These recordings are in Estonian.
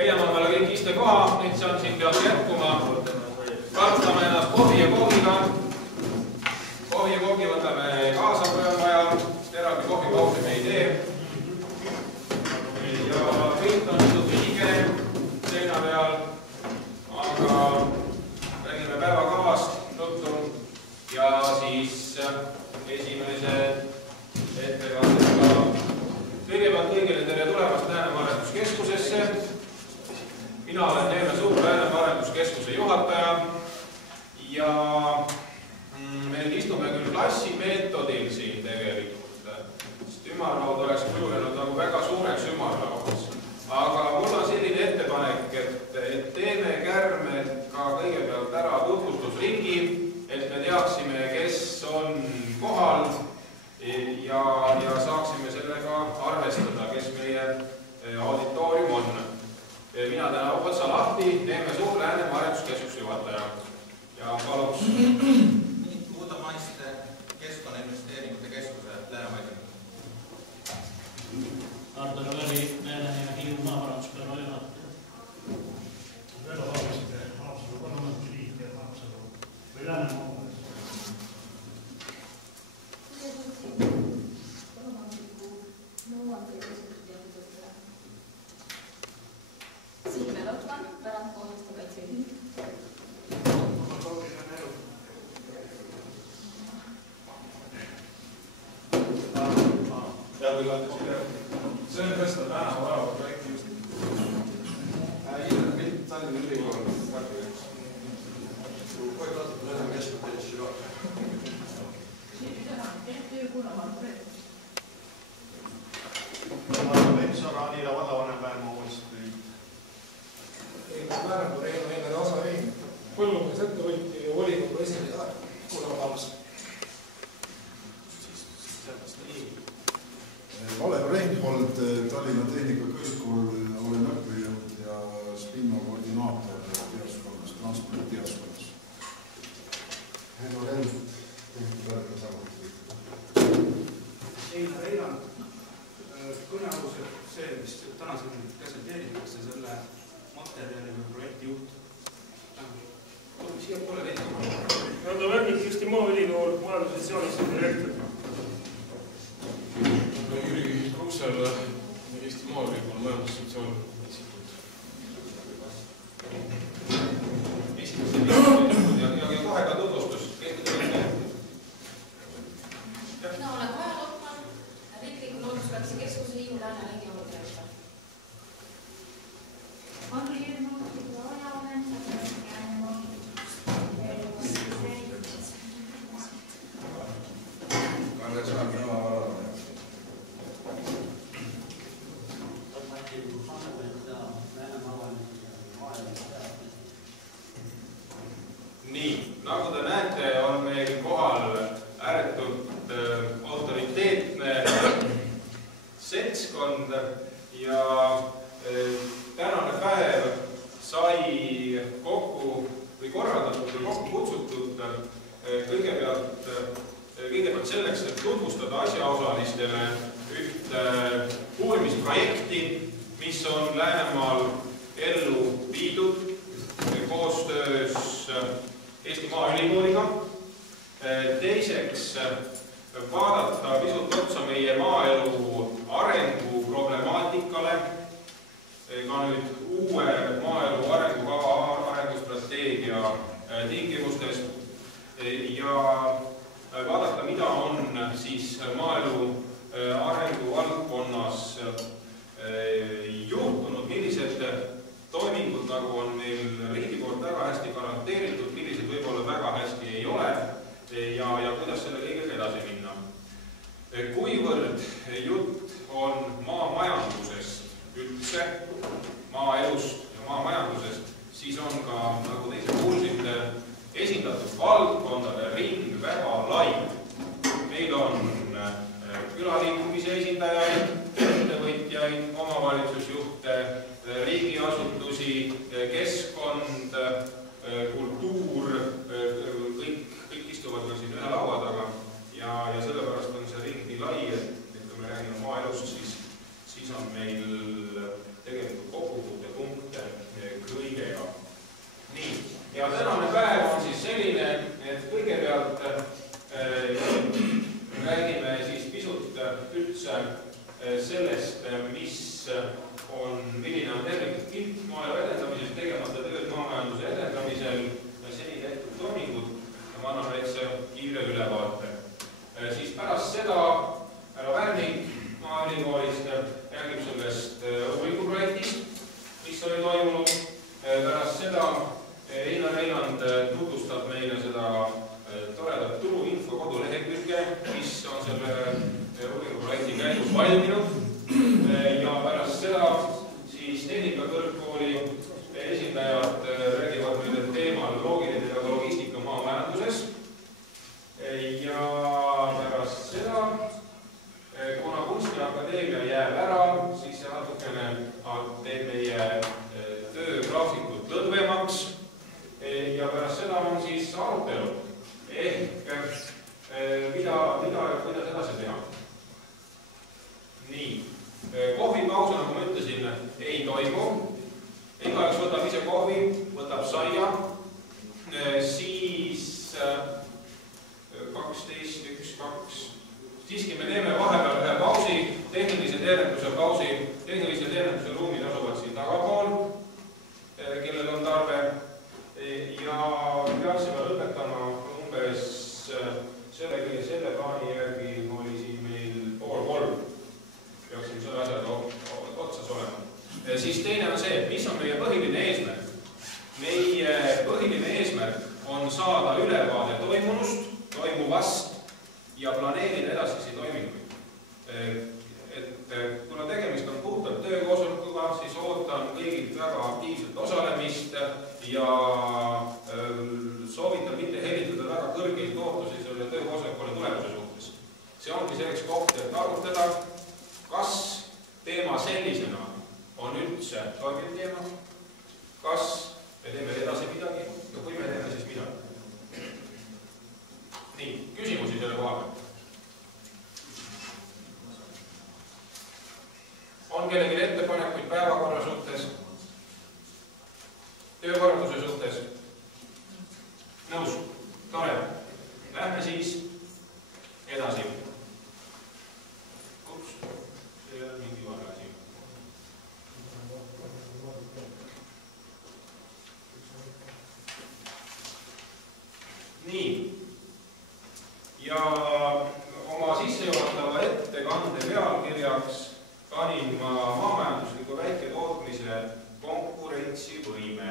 leiame omale kõik istekoha, nüüd see on siin peaks jätkuma. Kartame ennast kohvi ja koogiga. Kohvi ja koogi võtame kaasa, kui on vaja. Eraldi kohvipausi me ei tee. Ja kõik on õige seina peal, aga räägime päevakavast tuttu ja siis esimese ettekandega. Kõigepealt kõigile tere tulemast Läänemaa Arenduskeskusesse. Mina olen Neeme Suur, Läänemaa Arenduskeskuse juhataja ja me nüüd istume küll klassimeetodil siin tegelikult. Ümarlaud oleks kujunenud nagu väga suureks ümarlauds. Aga mul on selline ettepanek, et teeme kärmelt ka kõigepealt ära tutvustusringi, et me teaksime, kes on kohal ja saaksime sellega arvestada, kes meie auditoorium on. Mina täna otsa lahti, Neeme Suur, Läänemaa Arenduskeskuse juhataja. Ja paluks Muutamaiste Keskkonnainvesteeringute Keskuse Läänemaa esindaja. Arto Roveri, Lääne- ja Hiiumaa Arenduskeskuste juhataja. Velo Haapiste, Haapsalu Parlamendi liige, Haapsalu või Läänemaa. Siim Lotman, Pärandkooliste Kaitseliit. see on tõsta Läänemaa päeva projekti just. Ilmselt pilt Tallinna Ülikool Tartu-Jõus. Kohe kaotab Läänemaa Keskkonnainvesteeringute juhataja. Pension, Anila vallavanem Pärnu omavalitsusliit. Pärnu Reino Eeneri osaühing, põllumeesettevõtja ja volikogu esindaja. Kuulame Taamas. Kalev Reinhold, Tallinna Tehnikakõrgkool, olen õppejõud ja Spinno koordinaator teaduskonnas, transporditeaduskonnas. Henno Lend, Tehnikakõrgkool samuti. Einar Eiland, kõnealused see, mis täna siin käsitleeritakse, selle materjali või projekti juht. Siia poole veidi. Rando Värgik, Eesti Maaülikool, majandussotsiaaliste direktor. Jüri Kruusel, Eesti Maaülikool, majandussotsiaalne instituut. Ja kohe ka tutvustus. Mina olen Kaja Lotman, Riikliku Looduskaitse Keskuse Hiiu Lääne regiooni direktor. Andri Jürgen, Ajaanen, Kalle Saar, Nõva vallavanem. Nii, nagu te näete, on meil kohal ääretult autoriteetne seltskond ja tänane päev sai kokku või korraldatud või kokku kutsutud kõigepealt selleks, et tutvustada asjaosalistele ühte uurimisprojekti, mis on Läänemaal ellu viidud koostöös Eesti Maaülikooliga. Teiseks vaadata pisut otsa meie maaelu arengu problemaatikale, ka nüüd uue maaelu arengukava arengustrateegia tingimustes ja vaadata, mida on siis maaelu arengu valdkonnas juhtunud, millised toimingud nagu on meil riigi poolt väga hästi garanteeritud, millised võib-olla väga hästi ei ole ja kuidas selle kõigega edasi minna. Kuivõrd jutt on maamajandusest üldse, maaelust ja maamajandusest, siis on ka, nagu teise kuulsite, esindatud valdkondade ring väga lai. Meil on külaliikumise esindajaid, ettevõtjaid, toimub. Igaüks võtab ise kohvi, võtab saia, siis 12, 1, 2. Siiski me teeme vahepeal ühe pausi, tehnilise teeninduse pausi. Tehnilise teeninduse ruumid asuvad siin tagapool, kellel on tarve. Ja peaksime lõpetama umbes selle plaani järgi oli siin meil 2:30. Peaksime selle asjad otsas olema. Siis teine on see, mis on meie põhiline eesmärk. Meie põhiline eesmärk on saada ülevaade toimuvast ja planeerida edasisi toiminguid. Kuna tegemist on puhtalt töökoosolekuga, siis ootan kõigilt väga aktiivset osalemist ja soovitan mitte hellitada väga kõrgeid ootusi selle töökoosolekule tulemuse suhtes. See ongi selleks koht, et arutada, kas teema sellisena on üldse toimiv teema, kas me teeme edasi midagi ja kui me teeme, siis midagi. Nii, küsimusi selle koha pealt. On kellelgi ettepanekuid päevakorra suhtes, töökorralduse suhtes? Nõus? Tore. Lähme siis edasi. Ups, see on mingi vale asi. Nii. Ja oma sissejuhatava ettekande pealkirjaks panin ma maamajandusliku väiketootmise konkurentsivõime.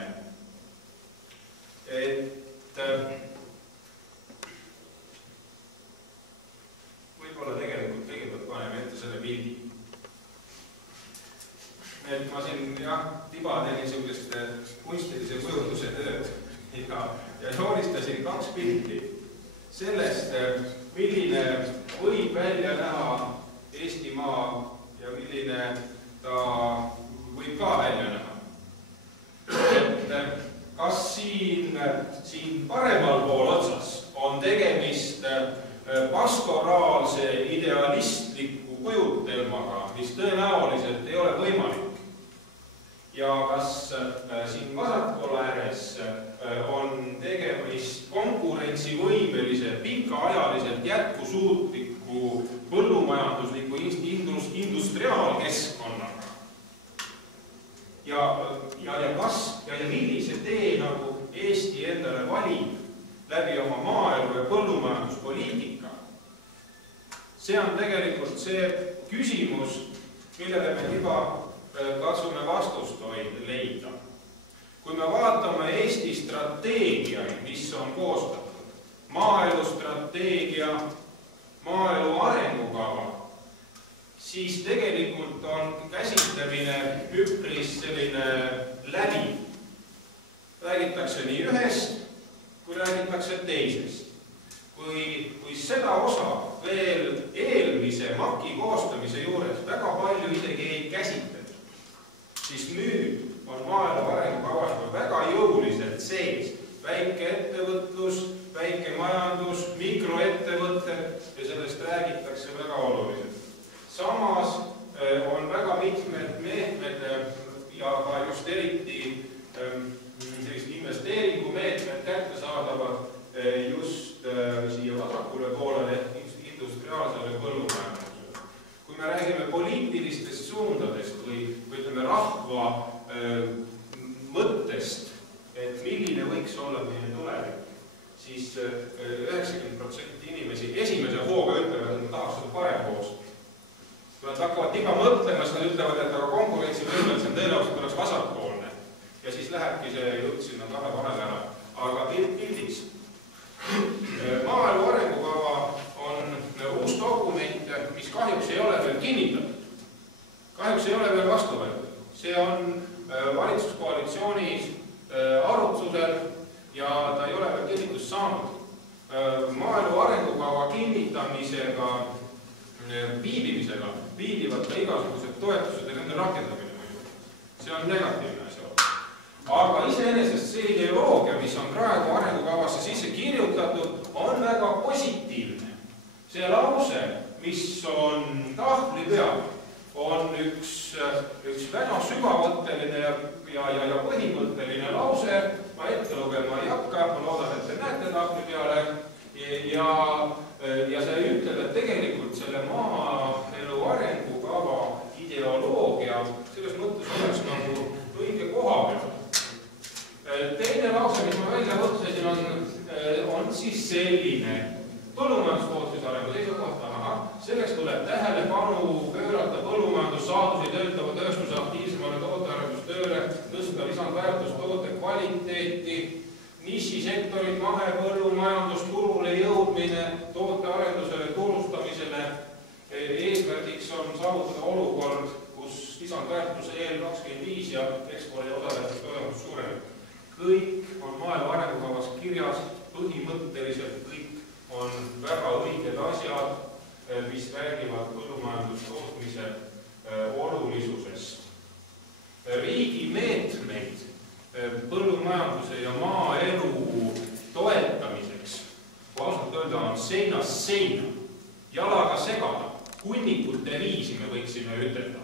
Võib-olla tegelikult kõigepealt paneme ette selle pildi. Ma siin tiba tegin niisugust kunstilise kujutuse tööd ja joonistasin 2 pilti sellest, milline võib välja näha Eestimaa ja milline ta võib ka välja näha. Kas siin paremal pool otsas on tegemist pastoraalse idealistliku kujutelmaga, mis tõenäoliselt ei ole võimalik? Ja kas siin vasakpool ääres on tegemist konkurentsivõimelise, pikaajaliselt jätkusuutliku põllumajandusliku industriaalkeskkonnaga? Ja millise tee nagu Eesti endale valib läbi oma maaelu ja põllumajanduspoliitika? See on tegelikult see küsimus, millele me juba katsume vastust leida. Kui me vaatame Eesti strateegiaid, mis on koostatud, maaelu strateegia, maaelu arengukava, siis tegelikult on käsitlemine üpris selline läbi. Räägitakse nii ühest, kui räägitakse teisest. Kui seda osa veel eelmise MAK-i koostamise juures väga palju isegi ei käsitleda, siis nüüd on maaelu arengukavas väga jõuliselt sees väikeettevõtlus, väikemajandus, mikroettevõtted ja sellest räägitakse väga oluliselt. Samas on väga mitmed meetmed ja ka just eriti investeeringumeetmed kättesaadavad just siia vasakule poolele industriaalsele põllumajandusele. Kui me räägime poliitilistest suundadest või ütleme rahva mõttest, et milline võiks olla meie tulevik, siis 90% inimesi esimese hooga ütlevad, et nad tahaks seda parempoolset. Kui nad hakkavad tiba mõtlema, siis nad ütlevad, et aga konkurentsivõimel see tõenäoliselt oleks vasakpoolne. Ja siis lähebki see jutt sinna kahe vahele ära. Aga pildiks. Maaelu arengukava on uus dokument, mis kahjuks ei ole veel kinnitatud. Kahjuks ei ole veel vastu võetud. See on valitsuskoalitsioonis arutlusel ja ta ei ole veel kinnitust saanud. Maaelu arengukava kinnitamisega viibivad ka igasugused toetused ja nende rakendamine muidu. See on negatiivne asja. Aga iseenesest see ideoloogia, mis on praegu arengukavasse sisse kirjutatud, on väga positiivne. See lause, mis on tahvli peal, on üks väga süvavõtteline ja põhimõtteline lause. Ma ette lugema ei hakka, ma loodan, et te näete tahvli peale. Ja see ütleb, et tegelikult selle maaelu arengukava ideoloogia selles mõttes oleks nagu õige koha peal. Teine lause, mis ma välja võtsesin, on siis selline. Põllumajandustootmise arengu seisukohta, selleks tuleb tähelepanu pöörata põllumajandussaadusi töötava tööstuse aktiivsemale tootearendustööle, tõsta lisandväärtust toote kvaliteeti, nišisektorid, mahepõllumajandus, turule jõudmine, tootearendusele, turustamisele. Eesmärgiks on saavutada olukord, kus lisandväärtuse EL25 ja ekspordi osaväärtus tulemus suureneb. Kõik on maaelu arengukavas kirjas, põhimõtteliselt kõik on väga õiged asjad, mis räägivad põllumajandustootmise olulisusest. Riigi meetmeid põllumajanduse ja maaelu toetamiseks, kui ausalt öelda, on seinast seina, jalaga segada, hunnikute viisi me võiksime ütelda.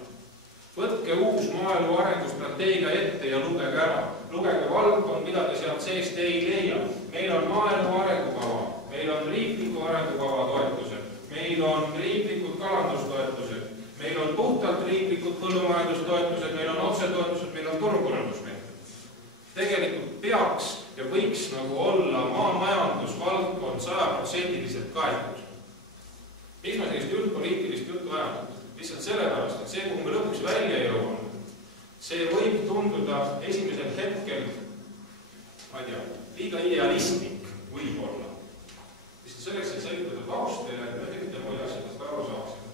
Võtke uus maaelu arengustrateegia ette ja lugege ära. Lugege valdkond, mida te sealt seest ei leia. Meil on maaelu arengukava, meil on riikliku arengukava toetused, meil on riiklikud kalandustoetused, meil on puhtalt riiklikud põllumajandustoetused, meil on otsetoetused, meil on turukorraldusmeetmed. Tegelikult peaks ja võiks nagu olla maamajandusvaldkond 100% kaetud. Miks ma sellist üldpoliitilist juttu ajan? Lihtsalt sellepärast, et see, kuhu me lõpuks välja jõuame, see võib tunduda esimesel hetkel, ma ei tea, liiga idealistlik võib-olla. Lihtsalt selleks, et selgitada taustele, et me ühtemoodi asjadest aru saaksime.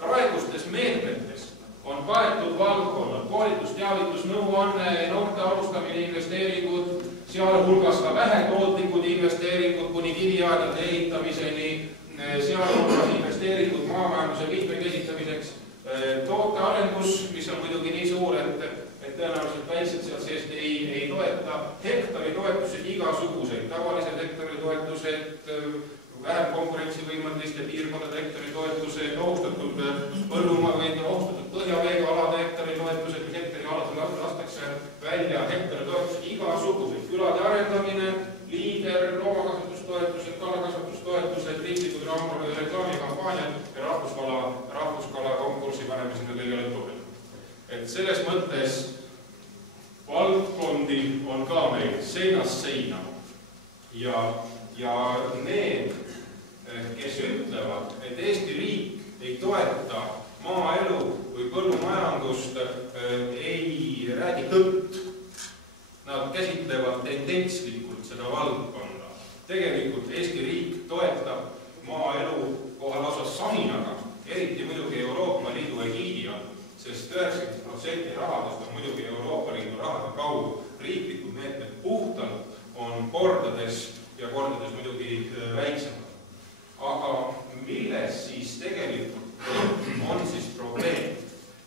Praegustes meetmetes on kaetud valdkonnad, koolitus, teavitus, nõuanne, noorte alustamine, investeeringud, sealhulgas ka vähetootlikud investeeringud kuni kiviaedade ehitamiseni, sealhulgas investeeringud maamajanduse mitmekesitamiseks, tootearendus, mis on muidugi nii suur, et tõenäoliselt väikselt sealt seest ei toeta, hektari toetused igasuguseid, tavalised hektari toetused, vähem konkurentsivõimeliste piirkondade hektari toetused, ohustatud põhjaveega alade hektari toetused, mis hektari aladel lastakse välja hektari toetused igasuguseid, külade arendamine, liider, loomakasvatustoetused, kalakasvatustoetused, riiklikud reklaamikampaaniad ja rahvuskala konkursi paneme sinna kõige lõpule. Et selles mõttes valdkondi on ka meil seinast seina ja need, kes ütlevad, et Eesti riik ei toeta maaelu või põllumajandust, ei räägi tõtt. Nad käsitlevad tendentslikult seda valdkonda. Tegelikult Eesti riik toetab maaelu kohe lausa sahinaga, eriti muidugi Euroopa Liidu egiidi all, sest 90% rahadest on muidugi Euroopa Liidu rahade kaudu. Riiklikud meetmed puhtalt on kordades ja kordades muidugi väiksemad. Aga milles siis tegelikult on siis probleem?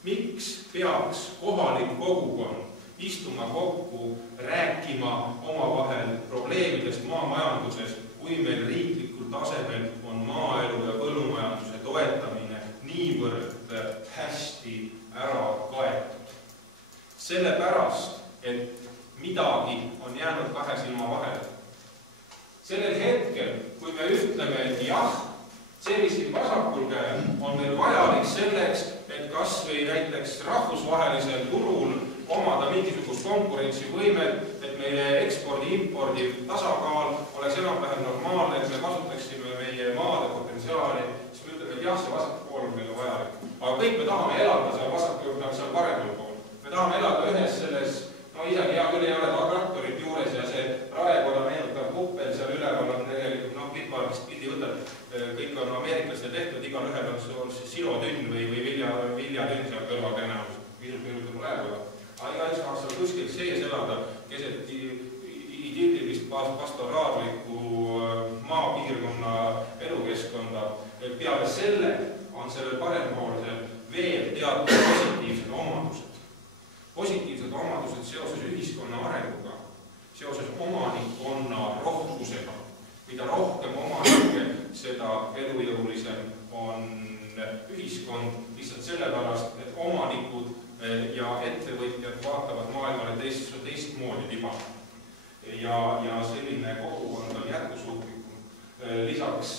Miks peaks kohalik kogukond istuma kokku, rääkima omavahel probleemidest maamajanduses, kui meil riiklikul tasemel on maaelu ja põllumajanduse toetamine niivõrd hästi ära kaetud? Sellepärast, et midagi on jäänud kahe silma vahele. Sellel hetkel, kui me ütleme, et jah, see, mis siin vasakul käel, on meil vajalik selleks, et kas või näiteks rahvusvahelisel turul omada mingisugust konkurentsivõimet, et meie ekspordi-impordi tasakaal oleks enam-vähem normaalne, et me kasutaksime meie maade potentsiaali, siis me ütleme, et jah, see vasak pool on meile vajalik. Aga kõik me tahame elada seal vasakul, seal paremal pool. Me tahame elada ühes selles, no isegi hea küll ei ole traktorit juures ja see raekoda meenutab kuppel seal üleval on tegelikult, noh, klippavist pildi võtab, kõik on ameeriklaste tehtud, igal ühel on silotünn või viljatünn seal kõrval tõenäoliselt, viirutab raekoda. Aga iga saaks seal kuskil sees elada, keset idillilist pastoraallikku maapiirkonna elukeskkonda. Peale selle on sellel parempoolsel veel teatud positiivsed omadused. Positiivsed omadused seoses ühiskonna arenguga, seoses omanikkonna rohkusega. Mida rohkem omanikke, seda elujõulisem on ühiskond lihtsalt sellepärast, et omanikud ja ettevõtjad vaatavad maailmale teistmoodi liba. Ja selline kogukond on jätkusuutlikum. Lisaks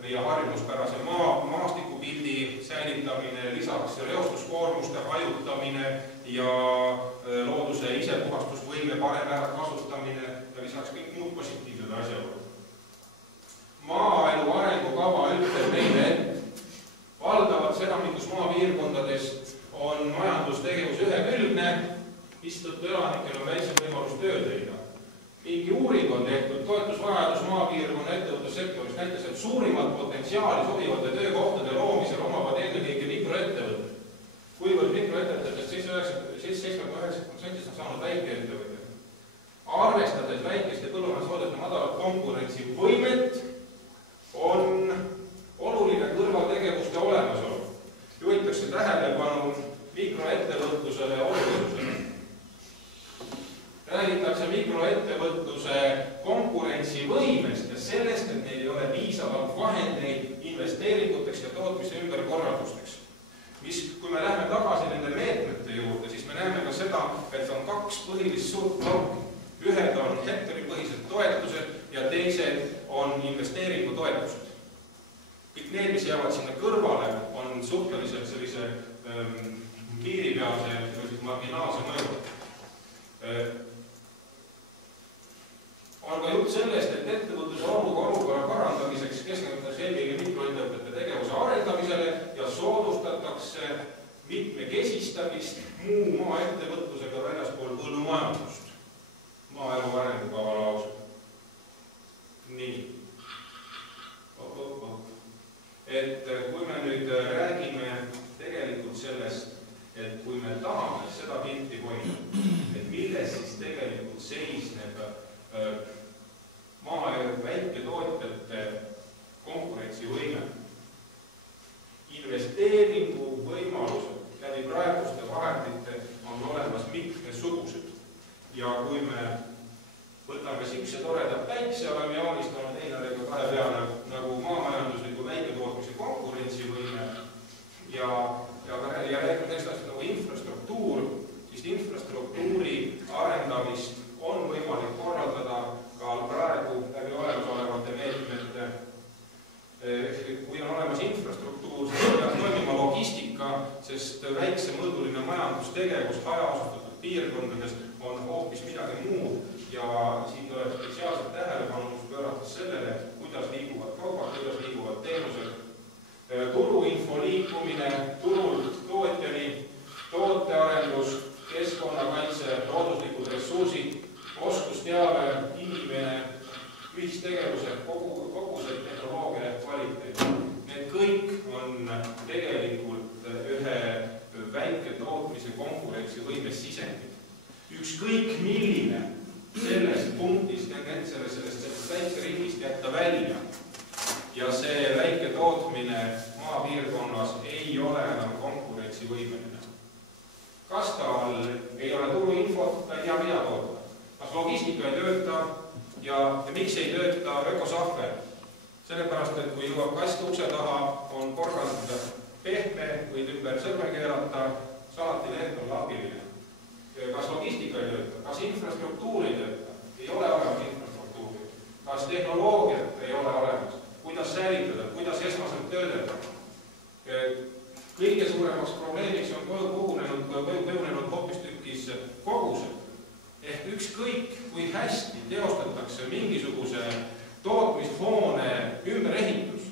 meie harjumuspärase maastikupildi säilitamine, lisaks reostuskoormuste hajutamine ja looduse isepuhastusvõime parem ärakasutamine ja lisaks kõik muud positiivsed asjaolud. Maaelu arengukava ütleb meile, et valdavalt enamikus maapiirkondades on majandustegevus ühekülgne, mistõttu elanikel on väiksem võimalus tööd leida. Mingi uuring on tehtud, toetusvajadus maapiirkonna ettevõtlussektoris näitas, et suurimat potentsiaali sobivate töökohtade loomisel omavad eelkõige mikroettevõtted. Kuivõrd mikroettevõtetest 79% on saanud väikeettevõtted. Arvestades väikeste põllumajandustoodete madalat konkurentsivõimet, on oluline kõrvaltegevuste olemasolu. Juhitakse tähelepanu mikroettevõtlusele olulisusele. Räägitakse mikroettevõtluse konkurentsivõimest ja sellest, et neil ei ole piisavalt vahendeid investeeringuteks ja tootmise ümberkorraldusteks. Kui me läheme tagasi nende meetmete juurde, siis me näeme ka seda, et on kaks põhilist suurt plokki. Ühed on hektaripõhised toetused ja teised on investeeringutoetused. Kõik need, mis jäävad sinna kõrvale, on suhteliselt sellise piiripealse ja marginaalse mõju. On ka jutt sellest, et ettevõtluse olukorra parandamiseks keskendutakse eelkõige mikroettevõtete tegevuse arendamisele ja soodustatakse mitmekesistamist muu maaettevõtlusega väljaspool põllumajandust. Maaelu arengukava lausub. Nii. Et kui me nüüd räägime tegelikult sellest, et kui me tahame seda pilti hoida, et milles siis tegelikult seisneb maaelu väiketootjate konkurentsivõime. Investeeringu võimalused läbi praeguste vahendite on olemas mitmesugused. Ja kui me võtame siukse toredad päikse, oleme joonistanud einadega kahe peale nagu maamajandusliku väiketootmise konkurentsivõime ja räägime neist asjad nagu infrastruktuur, siis infrastruktuuri arendamist on võimalik korraldada ka praegu läbi olemasolevate meetmete. Kui on olemas infrastruktuur, siis peab toimima logistika, sest väiksemõõduline majandustegevus hajaasustatud piirkondades on hoopis midagi muud ja siin tuleb spetsiaalselt tähelepanu pöörata sellele, kuidas liiguvad kaubad, kuidas liiguvad teenused. Turuinfo liikumine turult tootjani, tootearendus, keskkonnakaitse, looduslikud ressursid, oskusteave, inimene, ühistegevuse, kogused, tehnoloogia kvaliteet. Need kõik on tegelikult ühe väiketootmise konkurentsivõimes sisendid. Ükskõik milline sellest punktist, sellest väikeringist jätta välja ja see väiketootmine maapiirkonnas ei ole enam konkurentsivõimeline. Kas tal ei ole turuinfot, ta ei tea mida toota. Kas logistika ei tööta ja miks ei tööta ökosahver? Sellepärast, et kui jõuab kast ukse taha, on porgand pehme, võid ümber sõrme keerata, salatileht on lapiline. Kas logistika ei tööta? Kas infrastruktuur ei tööta? Ei ole olemas infrastruktuuri. Kas tehnoloogiat ei ole olemas? Kuidas säilitada? Kuidas esmaselt töödelda? Kõige suuremaks probleemiks on kujunenud hoopistükkis kogused. Ehk ükskõik, kui hästi teostatakse mingisuguse tootmishoone ümberehitus,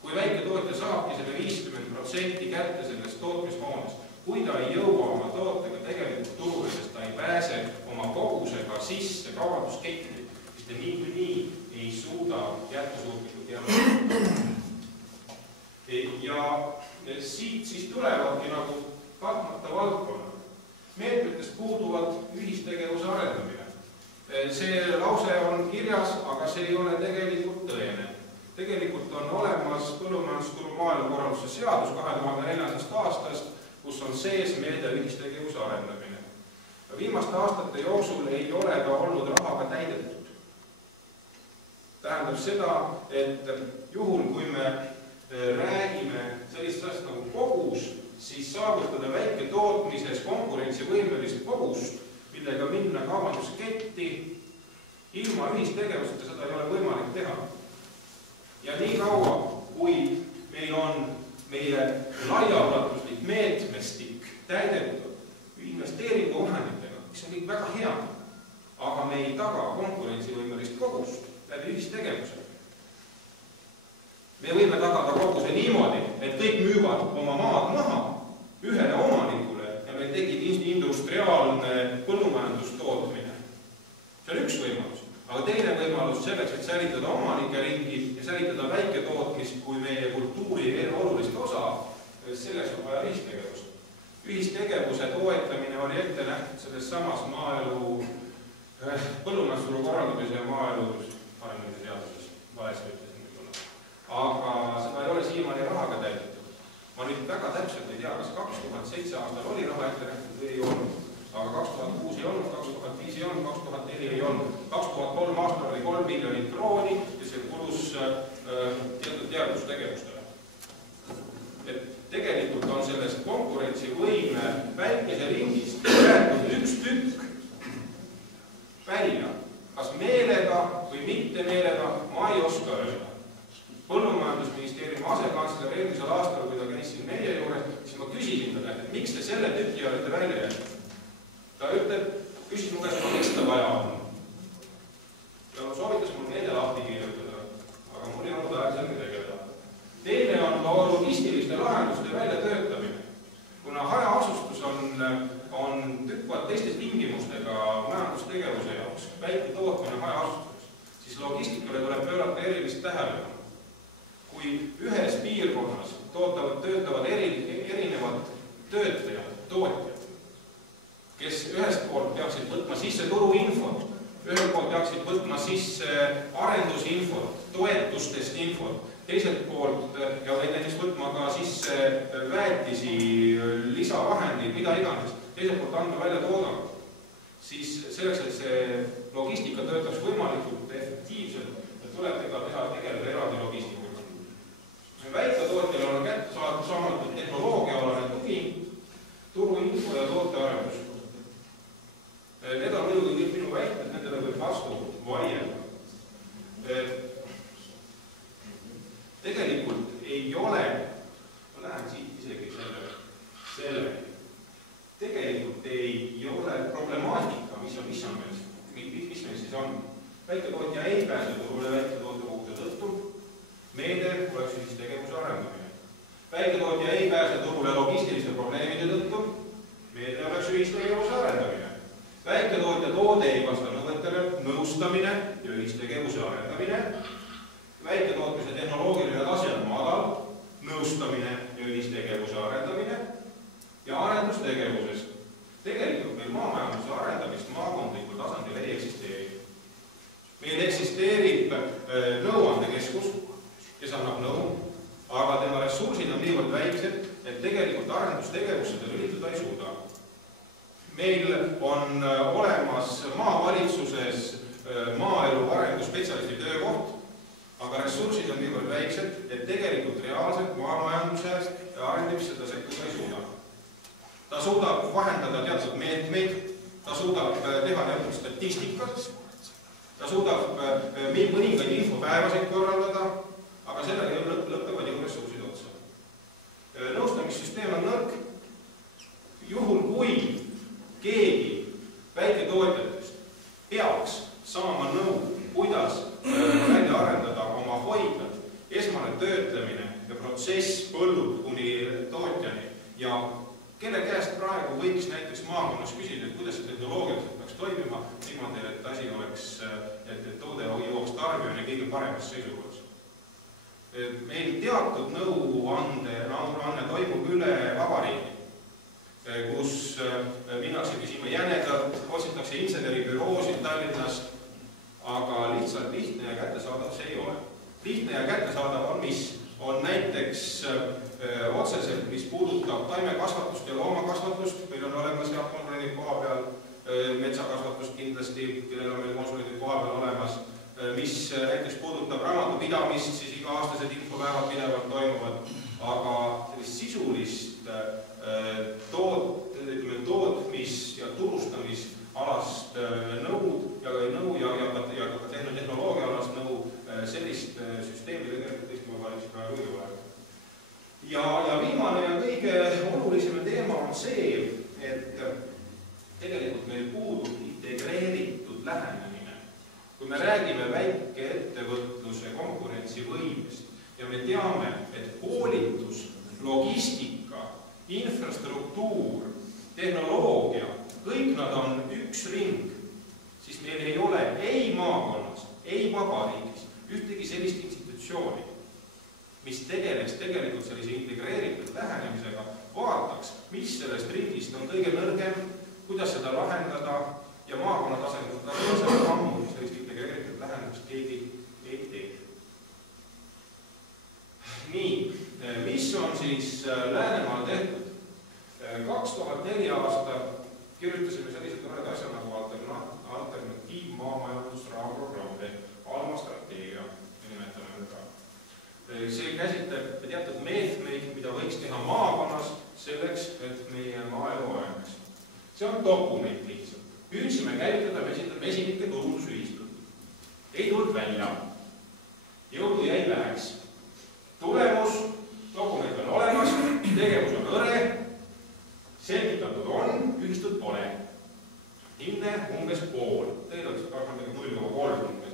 kui väiketootja saabki selle 50% kätte sellest tootmishoonest, kui ta ei jõua oma tootega tegelikult turule, sest ta ei pääse oma kogusega sisse kaubandusketti, siis ta nii ei suuda jätkusuutlikult jääda. Ja siit siis tulevadki nagu katmata valdkonnad. Meetmetest puuduvad ühistegevuse arendamine. See lause on kirjas, aga see ei ole tegelikult tõene. Tegelikult on olemas põllumajandusturu maaelukorralduse seadus 2004. aastast, kus on sees meede ühistegevuse arendamine. Viimaste aastate jooksul ei ole ka olnud rahaga täidetud. Tähendab seda, et juhul, kui me räägime sellisest asjast nagu kogus, siis saavutada väiketootmises konkurentsivõimelist kogust, millega minna kaubandusketti, ilma ühistegevuseta seda ei ole võimalik teha. Ja nii kaua, kui meil on meie laiaulatuslik meetmestik täidetud investeeringuvahenditega, mis on kõik väga hea, aga me ei taga konkurentsivõimelist kogust läbi ühistegevuse. Me võime tagada koguse niimoodi, et kõik müüvad oma maad maha ühele omanikule ja meil tekib industriaalne põllumajandustootmine. See on üks võimalus. Aga teine võimalus selleks, et säilitada omanike ringi ja säilitada väiketootmist kui meie kultuuri olulist osa, selleks on vaja ühistegevust. Ühistegevuse toetamine oli ette nähtud selles samas maaelu põllumajandusturu korraldamise ja maaelu arendamise seaduses. Valesti ütlesin võib-olla. Aga seda ei ole siiamaani rahaga täidetud. Ma nüüd väga täpselt ei tea, kas 2007 aastal oli raha ette nähtud või ei olnud. Aga 2006 ei olnud, 2005 ei olnud, 2004 ei olnud. 2003 aastal oli 3 miljonit krooni ja see kulus teatud teadustegevustele. Et tegelikult on sellest konkurentsivõime väikese ringist jäetud üks tükk välja. Kas meelega või mitte meelega, ma ei oska öelda. Põllumajandusministeeriumi asekantsler eelmisel aastal, kui ta käis siin meie juures, siis ma küsisin ta käest, et miks te selle tüki olete välja jätnud. Ta ütleb, küsis mu käest, miks seda vaja on. Ja soovitas mul neile lahti kirjutada, aga mul ei olnud aeg sellega tegeleda. Teine on logistiliste lahenduste väljatöötamine. Kuna hajaasustus on tükvad teiste tingimustega majandustegevuse jaoks, väike tootmine hajaasustus, siis logistikale tuleb pöörata erilist tähelepanu. Kui ühes piirkonnas töötavad erinevad töötajad, tootjad, kes ühest poolt peaksid võtma sisse turuinfot, ühelt poolt peaksid võtma sisse arendusinfot, toetustest infot, teiselt poolt ja või näiteks võtma ka sisse väetisi, lisavahendeid, mida iganes, teiselt poolt andma välja toodangut, siis selleks, et see logistika töötaks võimalikult efektiivselt, tuleb tegeleda eraldi logistikaga. Väiketootjal on kättesaamatud tehnoloogiaalane tugi, turuinfo ja tootearendus. Need on muidugi kõik minu väited, nendele võib vastu vaielda. Tegelikult ei ole, ma lähen siit isegi selle, tegelikult ei ole problemaatika, mis meil siis on. Väiketootja ei pääse turule väiketootja koguse tõttu, meede oleks ühistegevuse arendamine. Väiketootja ei pääse turule logistiliste probleemide tõttu, meede oleks ühistegevuse arendamine. Väiketootja toode ei vasta nõuetele, nõustamine ja ühistegevuse arendamine. Väiketootmise tehnoloogiline tase on madal, nõustamine ja ühistegevuse arendamine. Ja arendustegevuses. Tegelikult meil maamajanduse arendamist maakondlikul tasandil ei eksisteeri. Meil eksisteerib nõuandekeskus, kes annab nõu, aga tema ressursid on niivõrd väiksed, et tegelikult arendustegevusse ta lülitada ei suuda. Meil on olemas maavalitsuses maaelu arenduspetsialisti töökoht, aga ressursid on niivõrd väiksed, et tegelikult reaalselt maamajanduse arendamist seda sekkuda ei suuda. Ta suudab vahendada teatud meetmeid, ta suudab teha teatud statistikat, ta suudab mõningaid infopäevasid korraldada, aga sellega lõpevad ju ressursid otsa. Nõustamissüsteem on nõrk. Juhul kui keegi väiketootjatest peaks saama nõu, kuidas välja arendada oma hoidlad, esmane töötlemine ja protsess põllud kuni tootjani ja kelle käest praegu võiks näiteks maakonnas küsida, et kuidas see tehnoloogialiselt peaks toimima, niimoodi, et asi oleks, et toode jõuaks tarbijani kõige paremas seisukorras. Meil teatud nõuanne toimub üle vabariigi, kus minnakse küsima jänedalt, otsitakse inseneribüroosid Tallinnast, aga lihtsalt lihtne ja kättesaadav see ei ole. Lihtne ja kättesaadav on mis? On näiteks otseselt, mis puudutab taimekasvatust ja loomakasvatust, meil on olemas head konsulendid koha peal, metsakasvatust kindlasti, kellel on meil konsulendid koha peal olemas, mis näiteks puudutab raamatupidamist, siis iga-aastased infopäevad pidevalt toimuvad, aga kui me räägime väikeettevõtluse konkurentsivõimest ja me teame, et koolitus, logistika, infrastruktuur, tehnoloogia, kõik nad on üks ring, siis meil ei ole ei maakonnas, ei vabariigis ühtegi sellist institutsiooni, mis tegeleks tegelikult sellise integreeritud lähenemisega, vaataks, mis sellest ringist on kõige nõrgem, kuidas seda lahendada ja maakonna tasandil ammu sellist integreeritud lähenemist keegi ei tee. Nii, mis on siis Läänemaal tehtud? 2004 aastal kirjutasime sellised mõned asja nagu alternatiivmaamajandusraamprogramm ehk ALMA strateegia, nimetame seda. See käsitleb teatud meetmeid, mida võiks teha maakonnas selleks, et meie maaelu areneks. See on dokument lihtsalt. Püüdsime käivitada mesinike turundusühistut. Ei tulnud välja. Jõudu jäi väheks. Tulemus, dokument on olemas, tegevus on hõre, selgitatud on, ühistut pole. Hinne umbes pool. Teil on 0,3 umbes.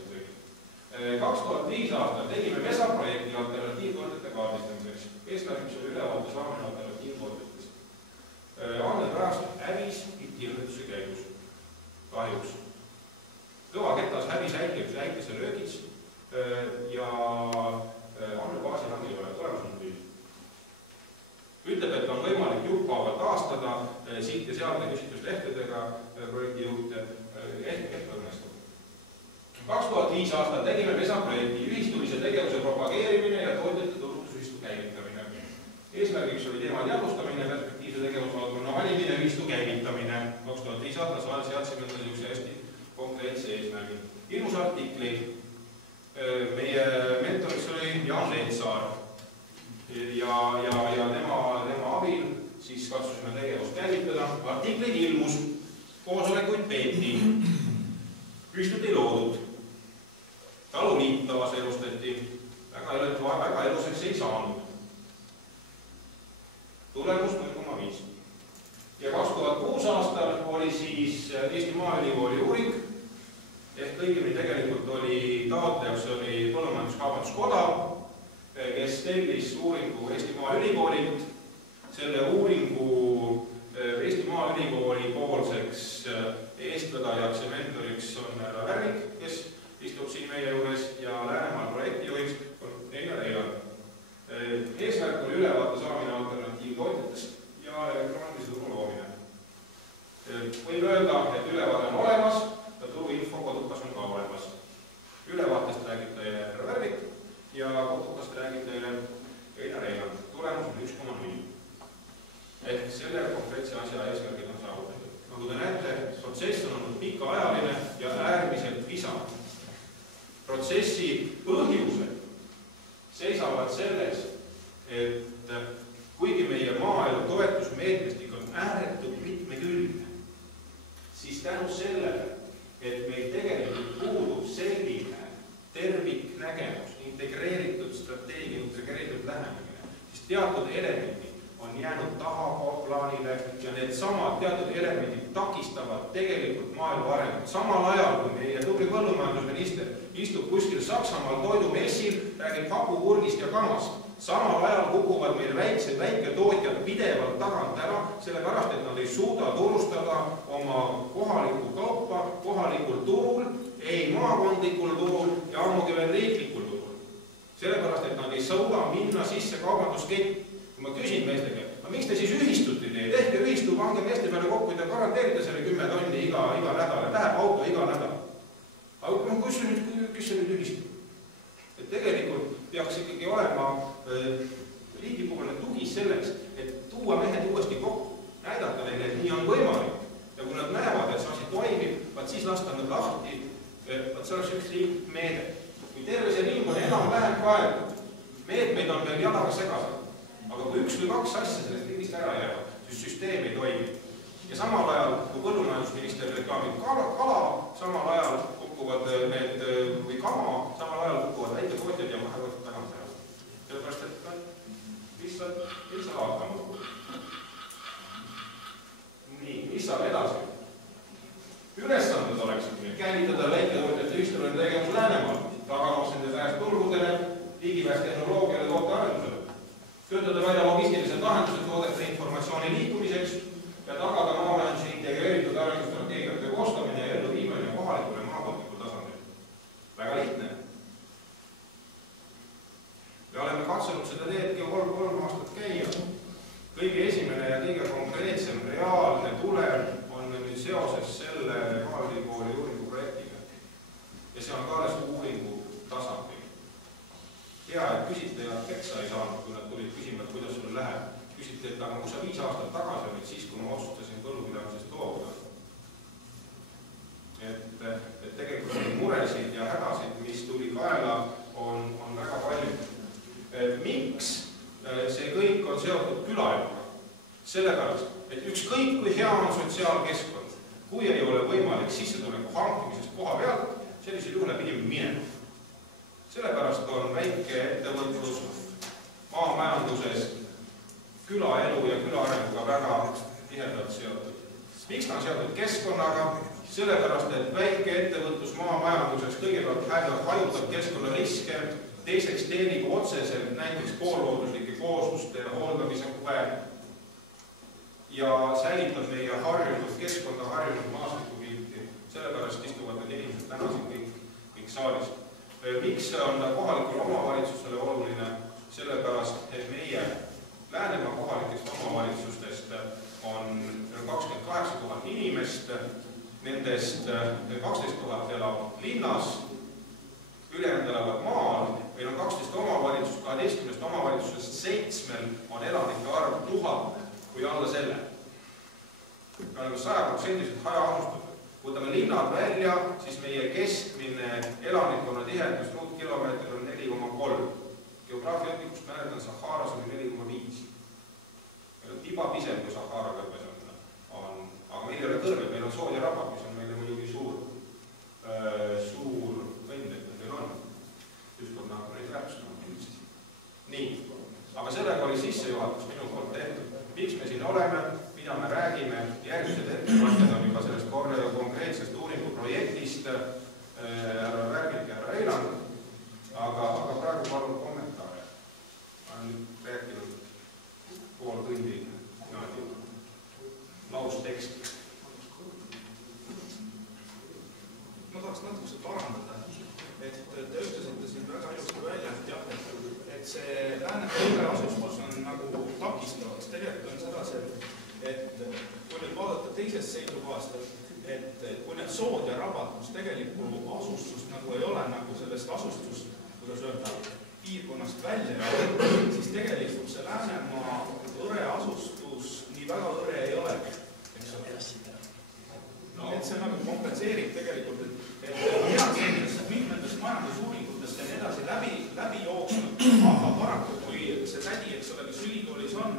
2005 aastal tegime VESA-projekti alternatiivtootjate kaardistamiseks. Eesmärgiks oli ülevaate saamine alternatiivtootjatest. Andmed rajast hävis ilmõtuse käigus. Kahjuks. Kõva ketas hävis äikese löögis ja andmebaasi enam ei ole. Tulemus on tüüd. Ütleb, et on võimalik jupphaava taastada siit ja sealt küsitluslehtedega projektijuhte ehk õnnestub. 2005 aastal tegime VESA-projekti ühistulise tegevuse propageerimine ja tootjate turundusühistu käivitamine. Eesmärgiks oli teema teadvustamine, perspektiivse tegevusvaldkonna valimine, ühistu käivitamine. 2005 aastal seadsime niisuguse hästi konkreetse eesmärgi. Ilmus artikleid. Meie mentoriks oli Jaan Leetsaar ja tema abil siis katsusime tegevust käivitada. Artikleid ilmus, koosolekuid peeti, ühistut ei loodud. Taluliit tavas elustati, väga eluseks ei saanud. Tulemus 0,5. Ja 2006 aastal oli siis Eesti Maaülikooli uuring, ehk õigemini tegelikult oli taotlejaks oli Põllumajandus-Kaubanduskoda, kes tellis uuringu Eesti Maaülikoolilt. Selle uuringu Eesti Maaülikooli poolseks eestvedajaks ja mentoriks on härra Värnik, kes istub siin meie juures ja Läänemaal projektijuhiks on Einar Eilar. Eesmärk oli ülevaate saamine alternatiivtootjatest ja elektroonilise turu loomine. Võib öelda, et ülevaade on olemas ja turuinfo kodukas on ka olemas. Ülevaatest räägib teile härra Värnik ja kodukast räägib teile Einar Eilar. Tulemus on 1,0. Ehk selle konkreetse asja eesmärgid on saavutatud. Nagu te näete, protsess on olnud pikaajaline ja äärmiselt visav. Protsessi põhjused seisavad selles, et kuigi meie maaelu toetusmeetmestik on ääretult mitmekülgne, siis tänu sellele, et meil tegelikult puudub selline terviknägemus, integreeritud strateegia, integreeritud lähenemine, siis teatud elemendid on jäänud tahaplaanile ja need samad teatud elemendid takistavad tegelikult maaelu arengut. Samal ajal, kui meie tubli põllumajandusminister istub kuskil Saksamaal toidumessil, räägib hapukurgist ja kanast, samal ajal kukuvad meil väiketootjad pidevalt tagant ära, sellepärast, et nad ei suuda turustada oma kohalikku kaupa kohalikul turul, ei maakondlikul turul ja ammugi veel riiklikul turul. Sellepärast, et nad ei suuda minna sisse kaubandusketti. Kui ma küsin meestega, miks te siis ühistut ei tee? Tehke ühistu, pange meeste peale kokku ja garanteerite selle 10 tonni iga nädal ja läheb auto iga nädal. Aga kus see nüüd ühistu? Et tegelikult peaks ikkagi olema riigipoolne tugi selleks, et tuua mehed uuesti kokku, näidata neile, et nii on võimalik. Ja kui nad näevad, et see asi toimib, siis lasta nad lahti, see oleks üks riiklik meede. Kui terve see ring on enam-vähem kaetud, meetmeid on veel jalaga segased. Aga kui 1 või 2 asja sellest ringist ära jäävad, siis süsteem ei toimi. Ja samal ajal, kui põllumajandusminister reklaamib kala, samal ajal kukkuvad need või kama, samal ajal kukkuvad väiketootjad ja mahetootjad tagant ära. Sellepärast, et lihtsalt ei saa hakkama. Nii, mis saab edasi? ülesanded oleksid meil käivitada väiketootjate ühistuline tegevus Läänemaal, tagamaks nende pääs turgudele, ligipääs tehnoloogiale, tootearendusele, töötada välja logistilised lahendused toodete informatsiooni liikumiseks ja tagada maamajanduse integreeritud arengustrateegiate koostamine ja elluviimine kohalikul ja maakondlikul tasandil. Väga lihtne. Me oleme katsunud seda teed 3 aastat käia. Kõige esimene ja kõige konkreetsem reaalne tulem on nüüd seoses selle maaülikooli uuringuprojektiga. Ja see on ka alles uuringu tasandil. Hea, et küsite ja peksa ei saanud, kui nad tulid küsima, et kuidas sul läheb. Küsite, et aga kui sa 5 aastat tagasi olid siis, kui ma otsustasin põllupidamisest loobuda. Et tegelikult neid muresid ja hädasid, mis tuli kaela, on väga palju. Miks see kõik on seotud külaeluga? Sellepärast, et ükskõik kui hea on sotsiaalkeskkond, kui ei ole võimalik sissetuleku hankimisest koha pealt, sellisel juhul läheb inimene minema. Sellepärast on väike ettevõtlus maamajanduses külaelu ja külaarenguga väga tihedalt seotud. Miks ta on seotud keskkonnaga? Sellepärast, et väike ettevõtlus maamajanduses kõigepealt hajutab keskkonnariske, teiseks teenib otseselt näiteks poollooduslike koosluste hooldamise huve ja säilitab meie harjunud keskkonda, harjunud maastikupilti. Sellepärast istuvad need inimesed täna siin kõik saalis. Miks on kohalikule omavalitsusele oluline? Sellepärast, et meie Läänemaa kohalikest omavalitsustest on 28 000 inimest, nendest 12 000 elab linnas, ülejäänud elavad maal, meil on 12 omavalitsust, 12 omavalitsusest 7 on elanike arv 1000 kui alla selle. Me oleme 100% hajaasustatud. Võtame linnad välja, siis meie keskmine elanikkonna tihedus ruutkilomeetril on 4,3. Geograafiaõpikust mäletan, Saharas oli 4,5. Meil on tiba pisem kui Sahara kõrbes on. Aga meil ei ole kõrbed, meil on sood ja rabad, mis on meile muidugi suur õnn, et meil on. Ükskord me hakkame neid väärtustama. Nii, aga sellega oli sissejuhatus minu poolt tehtud. Miks me siin oleme, mida me räägime, järgmised ettekandjad on juba sellest konkreetsest uuringuprojektist, härra Värmik ja härra Eiland, aga praegu palun kommentaare. Ma olen nüüd rääkinud pool tundi lausteksti. Ma tahaks natukese parandada, et te ütlesite siin väga ilusti välja, et jah, et see Läänemaa asustus on nagu takistavaks. Tegelikult on sedasi, et kui nüüd vaadata teisest seisukohast, et kui need sood ja rabad, kus tegelikku asustust nagu ei ole, nagu sellest asustust, kuidas öelda, piirkonnast välja, siis tegelikult see Läänemaa õre asustus nii väga õre ei ole. Et see nagu kompenseerib tegelikult, et head mitmetest majandusuuringutest ja nii edasi läbi jooksnud, aga paraku, kui see tädi, eks ole, kes ülikoolis on,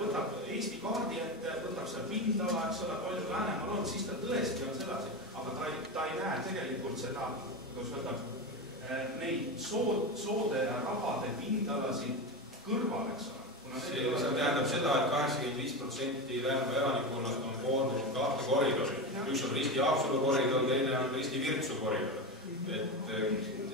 võtab Eesti kaardi ette, võtab seal pindala, eks ole, palju Läänemaal on, siis ta tõesti on sedasi, aga ta ei näe tegelikult seda, kuidas öelda, neid soode ja rabade pindalasid kõrval, eks ole. See tähendab seda, et 85% Läänemaa elanikkonnast on koondunud 2 koridori. Üks on Risti-Haapsalu koridor, teine on Risti-Virtsu koridor.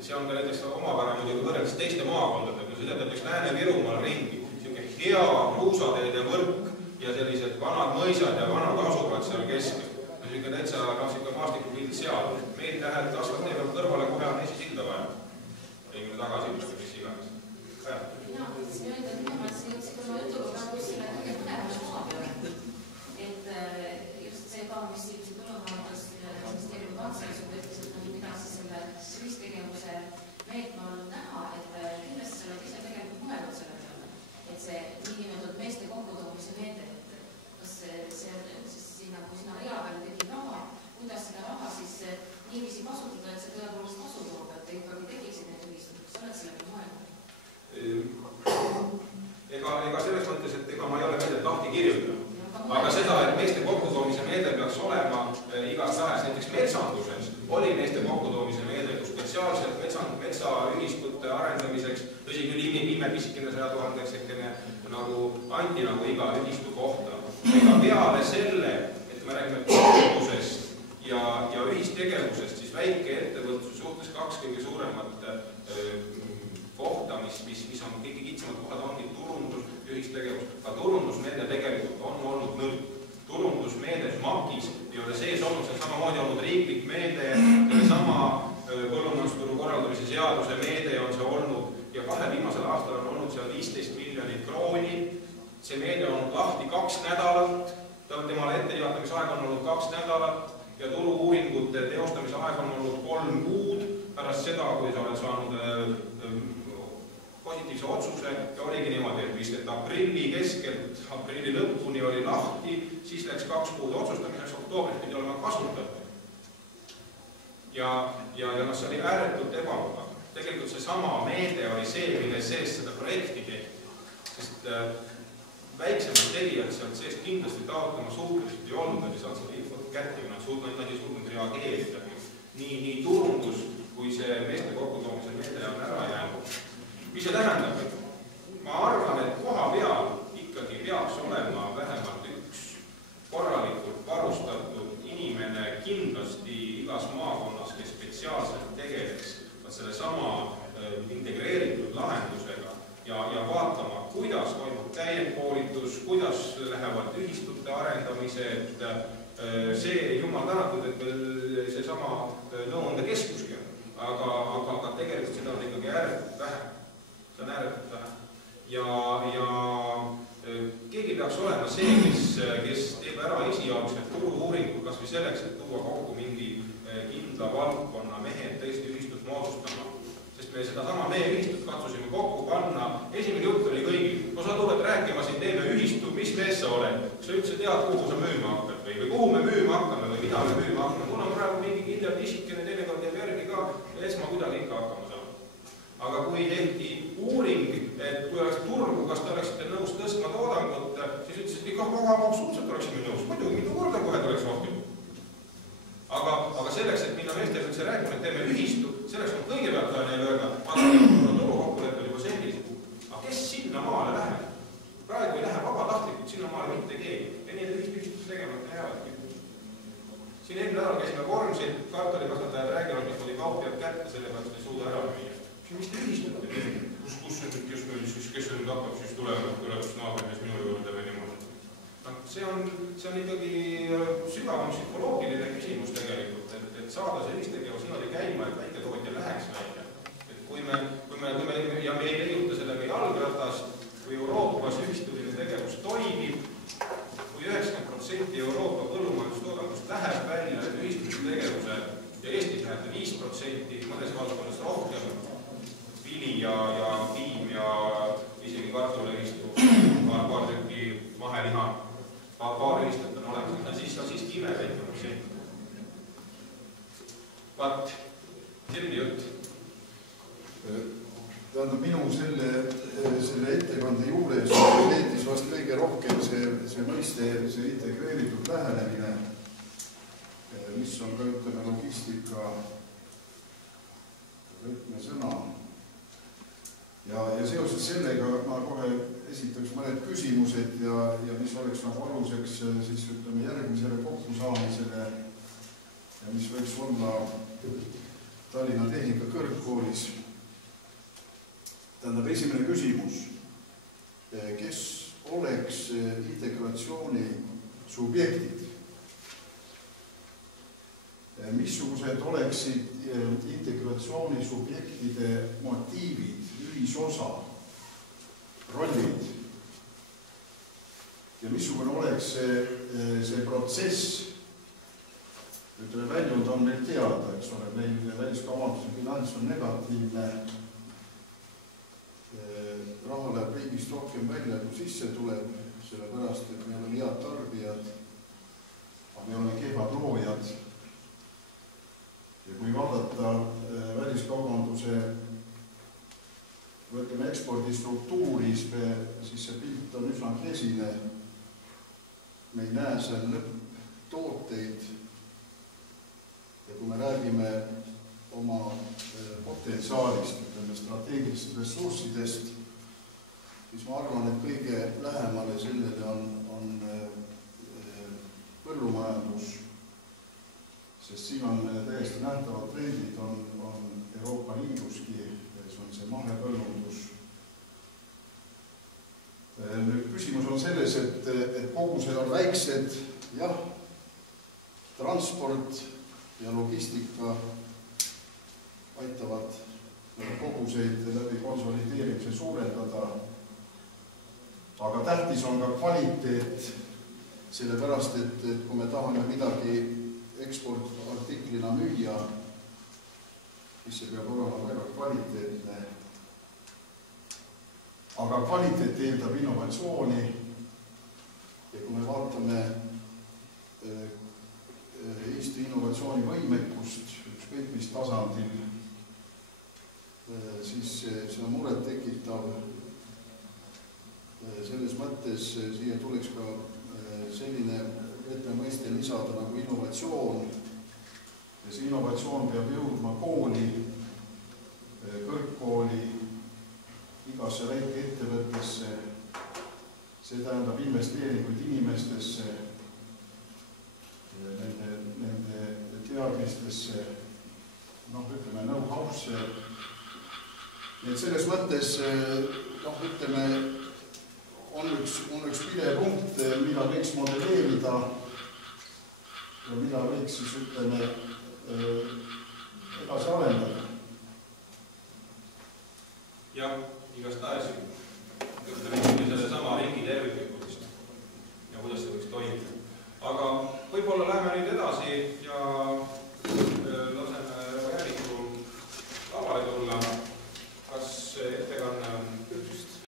See on ka näiteks omapära muidugi võrreldes teiste maakondadega, kui seda näiteks Lääne-Virumaal ringi. Selline hea kruusateede võrk ja sellised vanad mõisad ja vanad asuvad seal keskel. Selline täitsa maastikupild seal. Meil tähed asfalt teevad kõrvale kohe on Eesti silda vaja. Ringile tagasi, mis iganes. Mina mõtlesin öelda, et minu mõttes jõudsid oma jutuga praegu selle kõige põnevale maa peale. Et just see ka, mis ilmselt põllumajandusministeeriumi kantsleris ütles, et mida siis selle ühistegevuse meetme on näha, et kindlasti sa oled ise tegelikult mõelnud selle peale. Et see niinimetatud meeste kokkutoomise meede, et kas see sinna, kui sina rea peale tegid raha, kuidas seda raha siis niiviisi kasutada, et see tõepoolest kasu toob, et te ikkagi tegiksid need ühistud. Kas sa oled sellega mõelnud? Ega selles mõttes, et ega ma ei ole meedet lahti kirjutanud. Aga seda, et meeste kokkutoomise meede peaks olema igas tahes, näiteks metsanduses oli meeste kokkutoomise meede, kus spetsiaalselt metsaühistute arendamiseks, tõsi küll viime pisikene 100 000 eksekene nagu anti nagu iga ühistu kohta. Ega peale selle, et me räägime kokkutoomisest ja ühistegevusest, siis väikeettevõtluse suhtes kaks kõige suuremat kohta, mis on kõige kitsamad kohad, ongi turundus ja ühistegevus. Ka turundusmeede tegelikult on olnud nõrk. Turundusmeede MAK-is ei ole sees olnud, see on samamoodi olnud riiklik meede, sama põllumajandusturu korraldamise seaduse meede on see olnud ja 2 viimasel aastal on olnud seal 15 miljonit krooni. See meede on olnud lahti 2 nädalat, temale etteteatamisaeg on olnud 2 nädalat ja turu-uuringute teostamise aeg on olnud 3 kuud pärast seda, kui sa oled saanud positiivse otsuse ja oligi niimoodi, et vist aprilli keskelt, aprilli lõpuni oli lahti, siis läks 2 kuud otsustamiseks, oktoobris pidi olema kasutatud. Ja see oli ääretult ebamugav. Tegelikult see sama meede oli see, mille sees seda projekti tehti, sest väiksemad tegijad sealt sees kindlasti taotlema suhteliselt ei olnud, nad ei saanud seda infot kätte, nad ei suutnud reageerida. Nii turundus kui see meeste kokkutoomise meede on ära jäänud. Mis see tähendab? Ma arvan, et koha peal ikkagi peaks olema vähemalt üks korralikult varustatud inimene kindlasti igas maakonnas, kes spetsiaalselt tegeleks selle sama integreeritud lahendusega ja vaatama, kuidas toimub täiendkoolitus, kuidas lähevad ühistute arendamised. See jumal tänatud, et meil see sama nõuandekeskuski on, aga tegelikult seda on ikkagi ääretult vähe. See on ääretult vähe. Ja keegi peaks olema see, kes teeb ära esialgselt turu-uuringud, kas või selleks, et tuua kokku mingi kindla valdkonna mehed tõesti ühistut moodustama. Sest me seda sama meie ühistut katsusime kokku panna. Esimene jutt oli kõigil. Kui sa tuled rääkima siin, teeme ühistu, mis mees sa oled? Kas sa üldse tead, kuhu sa müüma hakkad või kuhu me müüma hakkame või mida me müüma hakkame? Mul on praegu mingi kindel isikene, teinekord teeb järgi ka ja eks ma kuidagi ikka hakkama saan. Aga kui tehti uuring, et kui oleks turgu, kas te oleksite nõus tõstma toodangut, siis ütlesid, et absoluutselt oleksime nõus. Muidugi, mitu korda kohe tuleks rohkem. Aga selleks, et minna meestele üldse rääkima, et teeme ühistu, selleks on kõigepealt vaja neile öelda, turukokkuleppel juba sellised. Aga kes sinna maale läheb? Praegu ei lähe vabatahtlikult sinna maale mitte keegi. Ja nii, et ühistu tegemata jäävadki. Siin eelmine nädal käisime Vormsil, kartulikasvatajad räägivad, mis oli kaup jääb kätte, sellepärast ei suuda ära müüa. Mis te ühistute nüüd? Kes nüüd hakkab siis tulema, tuleb naabrimees minu juurde või niimoodi? See on ikkagi sügavam psühholoogiline küsimus tegelikult, et saada sellist tegevus niimoodi käima, et väiketootja läheks välja. Et kui me ja me ei leiuta selle meie jalgratast, kui Euroopas ühistuline tegevus toimib, kui 90% Euroopa põllumajandustoodangust läheb välja ühistuline tegevuse ja Eestis läheb 5%, mõnes valdkonnas rohkem, vili ja piim ja isegi kartulehistu, paar tükki maheliha, paar ühistat on olemas, siis imeväikne protsent. Vaat, selline jutt. Tähendab, minu selle ettekande juures leetis vast kõige rohkem see mõiste, see integreeritud lähenemine, mis on ka ütleme logistika võtmesõna. Ja seoses sellega ma kohe esitaks mõned küsimused ja mis oleks nagu aluseks siis ütleme järgmisele kokkusaamisele ja mis võiks olla Tallinna Tehnikakõrgkoolis. Tähendab, esimene küsimus. Kes oleks integratsiooni subjektid? Missugused oleksid integratsiooni subjektide motiivid, ühisosa, rollid ja missugune oleks see protsess, ütleme väljund on meil teada, eks ole, meil väliskaubanduse bilanss on negatiivne, raha läheb riigist rohkem välja, kui sisse tuleb, sellepärast, et meil on head tarbijad, aga me oleme kehvad loojad. Ja kui vaadata väliskaubanduse võtame ekspordistruktuuri, siis see pilt on üsna kesine. Me ei näe seal lõpptooteid ja kui me räägime oma potentsiaalist, ütleme strateegilistest ressurssidest, siis ma arvan, et kõige lähemale sellele on põllumajandus, sest siin on täiesti nähtavad trendid, on Euroopa Liiduski, see on see mahepõllundus. Nüüd küsimus on selles, et kogused on väiksed, jah, transport ja logistika aitavad koguseid läbi konsolideerimise suurendada, aga tähtis on ka kvaliteet, sellepärast, et kui me tahame midagi eksportartiklina müüa, siis see peab olema väga kvaliteetne. Aga kvaliteet eeldab innovatsiooni ja kui me vaatame Eesti innovatsioonivõimekust ükskõik mis tasandil, siis see on muret tekitav. Selles mõttes siia tuleks ka selline mõiste lisada nagu innovatsioon. Ja see innovatsioon peab jõudma kooli, kõrgkooli, igasse väikeettevõttesse. See tähendab investeeringuid inimestesse, nende teadmistesse, ütleme, know-how'sse. Nii et selles mõttes, ütleme, on üks pidepunkt, mida võiks modelleerida ja mida võiks siis, ütleme, edasi arendada. Jah, igast tahes. Ütleme, selle sama ringi terviklik